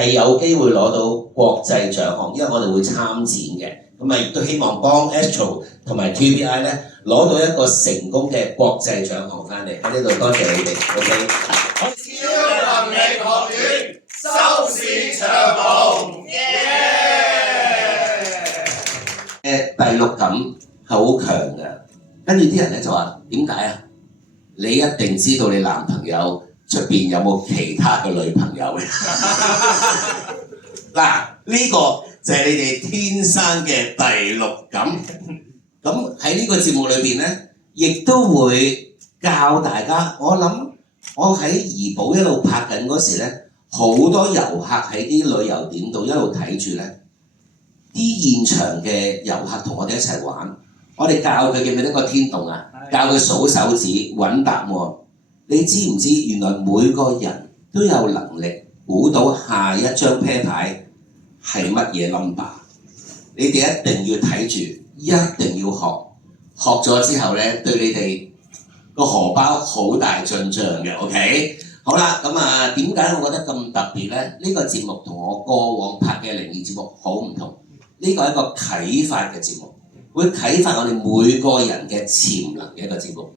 係有機會攞到國際獎項，因為我哋會參展嘅。咁啊，亦都希望幫 Astro 同埋 TVI 咧攞到一個成功嘅國際獎項翻嚟。喺呢度多謝你哋 ，OK。超能力學院收視長紅，第六感係好強嘅，跟住啲人咧就話點解啊？你一定知道你男朋友出邊有冇其他嘅女朋友嘅。嗱，呢個就係你哋天生嘅第六感。咁喺呢個節目裏邊咧，亦都會教大家。我諗我喺怡保一路拍緊嗰時咧，好多遊客喺啲旅遊點度一路睇住咧，啲現場嘅遊客同我哋一齊玩。我哋教佢記唔記得個天洞啊？教佢數手指揾答案。你知唔知原來每個人都有能力估到下一張啤牌係乜嘢 number？ 你哋一定要睇住，一定要學。學咗之後咧，對你哋個荷包好大進帳嘅。OK， 好啦，咁啊點解我覺得咁特別咧？呢個節目同我過往拍嘅靈異節目好唔同。呢個係一個啟發嘅節目，會啟發我哋每個人嘅潛能嘅一個節目。